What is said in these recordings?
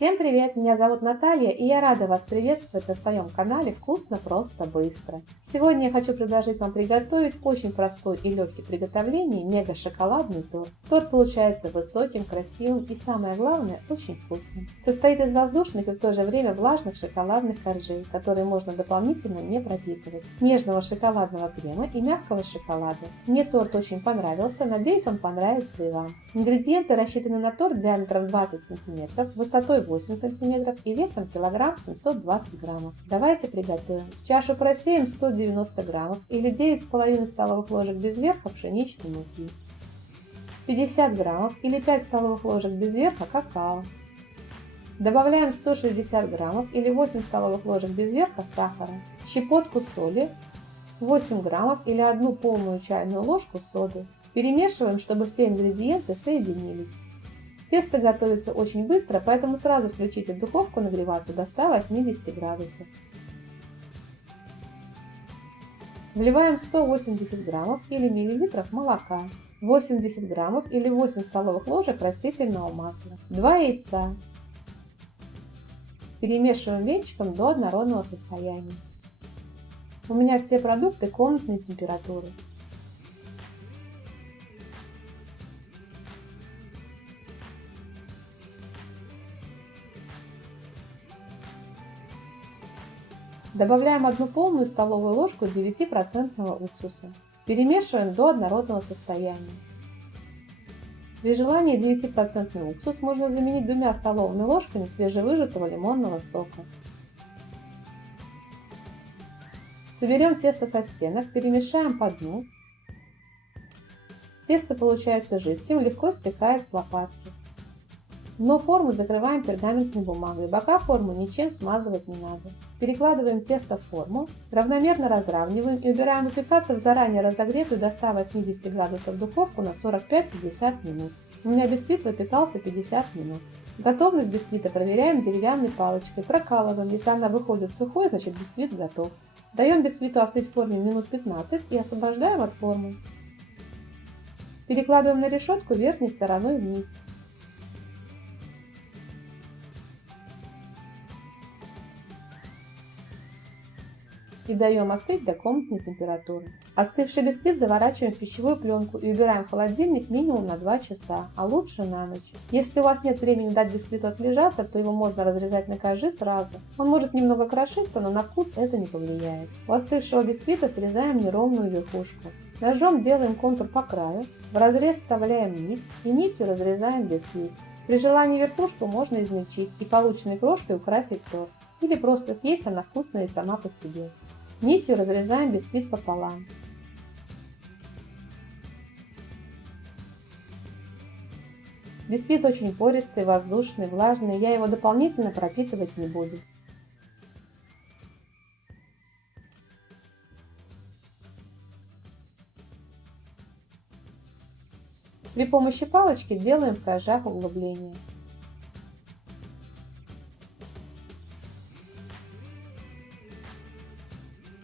Всем привет! Меня зовут Наталья, и я рада вас приветствовать на своем канале «Вкусно, просто, быстро». Сегодня я хочу предложить вам приготовить очень простой и легкий в приготовлении мега-шоколадный торт. Торт получается высоким, красивым и, самое главное, очень вкусным. Состоит из воздушных и в то же время влажных шоколадных коржей, которые можно дополнительно не пропитывать, нежного шоколадного крема и мягкого шоколада. Мне торт очень понравился, надеюсь, он понравится и вам. Ингредиенты рассчитаны на торт диаметром 20 см, высотой 8 см и весом килограмм 720 граммов. Давайте приготовим. В чашу просеем 190 граммов или 9,5 столовых ложек без верха пшеничной муки, 50 граммов или 5 столовых ложек без верха какао. Добавляем 160 граммов или 8 столовых ложек без верха сахара, щепотку соли, 8 граммов или 1 полную чайную ложку соды. Перемешиваем, чтобы все ингредиенты соединились. Тесто готовится очень быстро, поэтому сразу включите духовку нагреваться до 180 градусов. Вливаем 180 граммов или миллилитров молока, 80 граммов или 8 столовых ложек растительного масла, 2 яйца. Перемешиваем венчиком до однородного состояния. У меня все продукты комнатной температуры. Добавляем 1 полную столовую ложку 9% уксуса. Перемешиваем до однородного состояния. При желании 9% уксус можно заменить 2 столовыми ложками свежевыжатого лимонного сока. Соберем тесто со стенок, перемешаем по дну. Тесто получается жидким, легко стекает с лопатки. Дно формы закрываем пергаментной бумагой, бока формы ничем смазывать не надо. Перекладываем тесто в форму, равномерно разравниваем и убираем выпекаться в заранее разогретую до 180 градусов духовку на 45-50 минут. У меня бисквит выпекался 50 минут. Готовность бисквита проверяем деревянной палочкой, прокалываем. Если она выходит сухой, значит бисквит готов. Даем бисквиту остыть в форме минут 15 и освобождаем от формы. Перекладываем на решетку верхней стороной вниз. И даем остыть до комнатной температуры. Остывший бисквит заворачиваем в пищевую пленку и убираем в холодильник минимум на 2 часа, а лучше на ночь. Если у вас нет времени дать бисквиту отлежаться, то его можно разрезать на коржи сразу. Он может немного крошиться, но на вкус это не повлияет. У остывшего бисквита срезаем неровную верхушку. Ножом делаем контур по краю, в разрез вставляем нить и нитью разрезаем бисквит. При желании верхушку можно измельчить и полученной крошкой украсить торт. Или просто съесть, она вкусная и сама по себе. Нитью разрезаем бисквит пополам. Бисквит очень пористый, воздушный, влажный, я его дополнительно пропитывать не буду. При помощи палочки делаем в коржах углубление.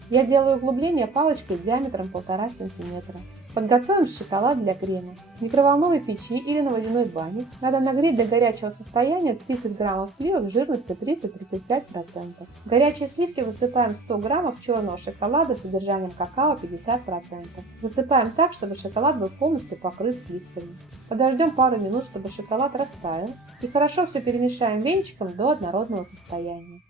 Я делаю углубление палочкой диаметром 1,5 см. Подготовим шоколад для крема. В микроволновой печи или на водяной бане надо нагреть до горячего состояния 30 граммов сливок жирностью 30-35%. В горячие сливки высыпаем 100 граммов черного шоколада с содержанием какао 50%. Высыпаем так, чтобы шоколад был полностью покрыт сливками. Подождем пару минут, чтобы шоколад растаял, и хорошо все перемешаем венчиком до однородного состояния.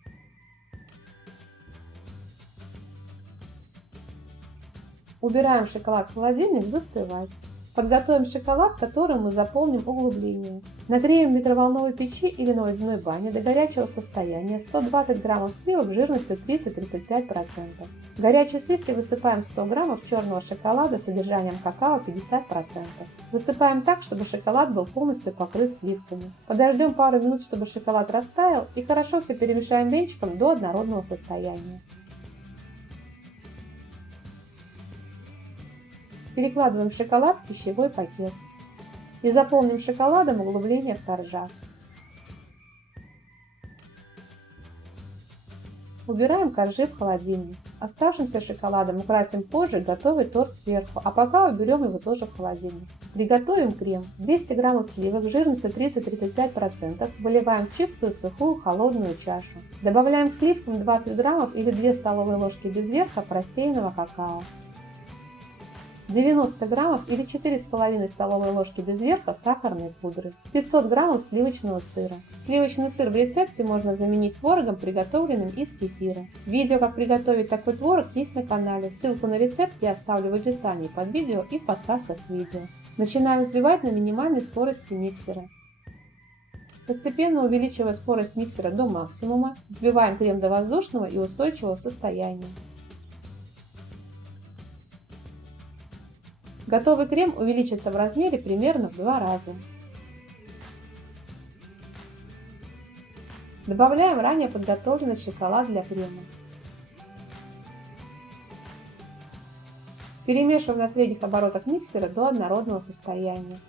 Убираем шоколад в холодильник застывать. Подготовим шоколад, которым мы заполним углубление. Нагреем в микроволновой печи или на водяной бане до горячего состояния 120 граммов сливок жирностью 30-35%. В горячие сливки высыпаем 100 граммов черного шоколада с содержанием какао 50%. Высыпаем так, чтобы шоколад был полностью покрыт сливками. Подождем пару минут, чтобы шоколад растаял, и хорошо все перемешаем венчиком до однородного состояния. Перекладываем шоколад в пищевой пакет и заполним шоколадом углубление в коржах. Убираем коржи в холодильник. Оставшимся шоколадом украсим позже готовый торт сверху, а пока уберем его тоже в холодильник. Приготовим крем. 200 граммов сливок жирностью 30-35% выливаем в чистую, сухую, холодную чашу. Добавляем к сливкам 20 граммов или 2 столовые ложки без верха просеянного какао. 90 граммов или 4,5 столовые ложки без верха сахарной пудры. 500 граммов сливочного сыра. Сливочный сыр в рецепте можно заменить творогом, приготовленным из кефира. Видео, как приготовить такой творог, есть на канале. Ссылку на рецепт я оставлю в описании под видео и в подсказках к видео. Начинаем взбивать на минимальной скорости миксера. Постепенно увеличивая скорость миксера до максимума, взбиваем крем до воздушного и устойчивого состояния. Готовый крем увеличится в размере примерно в 2 раза. Добавляем ранее подготовленный шоколад для крема. Перемешиваем на средних оборотах миксера до однородного состояния.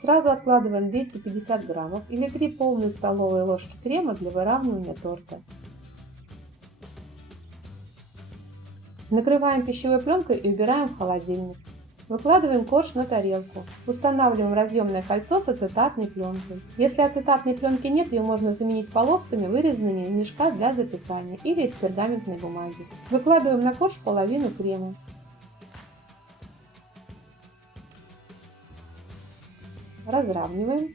Сразу откладываем 250 граммов или 3 полные столовые ложки крема для выравнивания торта. Накрываем пищевой пленкой и убираем в холодильник. Выкладываем корж на тарелку. Устанавливаем разъемное кольцо с ацетатной пленкой. Если ацетатной пленки нет, ее можно заменить полосками, вырезанными из мешка для запекания или из пергаментной бумаги. Выкладываем на корж половину крема. Разравниваем.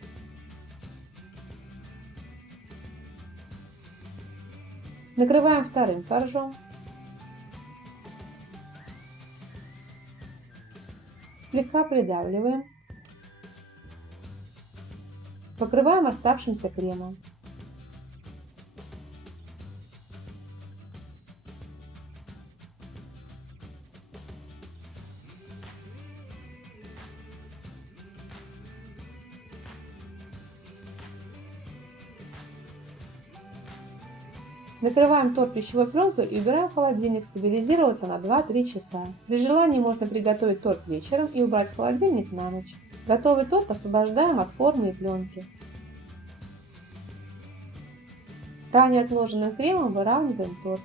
Накрываем вторым коржом. Слегка придавливаем. Покрываем оставшимся кремом. Накрываем торт пищевой пленкой и убираем в холодильник стабилизироваться на 2-3 часа. При желании можно приготовить торт вечером и убрать в холодильник на ночь. Готовый торт освобождаем от формы и пленки. Ранее отложенным кремом выравниваем торт.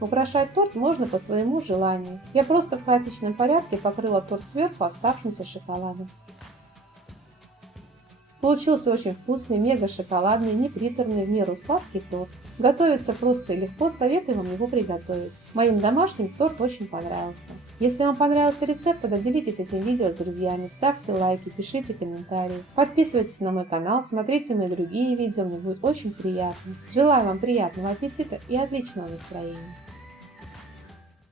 Украшать торт можно по своему желанию. Я просто в хаотичном порядке покрыла торт сверху оставшимся шоколадом. Получился очень вкусный, мега шоколадный, неприторный, в меру сладкий торт. Готовится просто и легко, советую вам его приготовить. Моим домашним торт очень понравился. Если вам понравился рецепт, то делитесь этим видео с друзьями, ставьте лайки, пишите комментарии. Подписывайтесь на мой канал, смотрите мои другие видео, мне будет очень приятно. Желаю вам приятного аппетита и отличного настроения.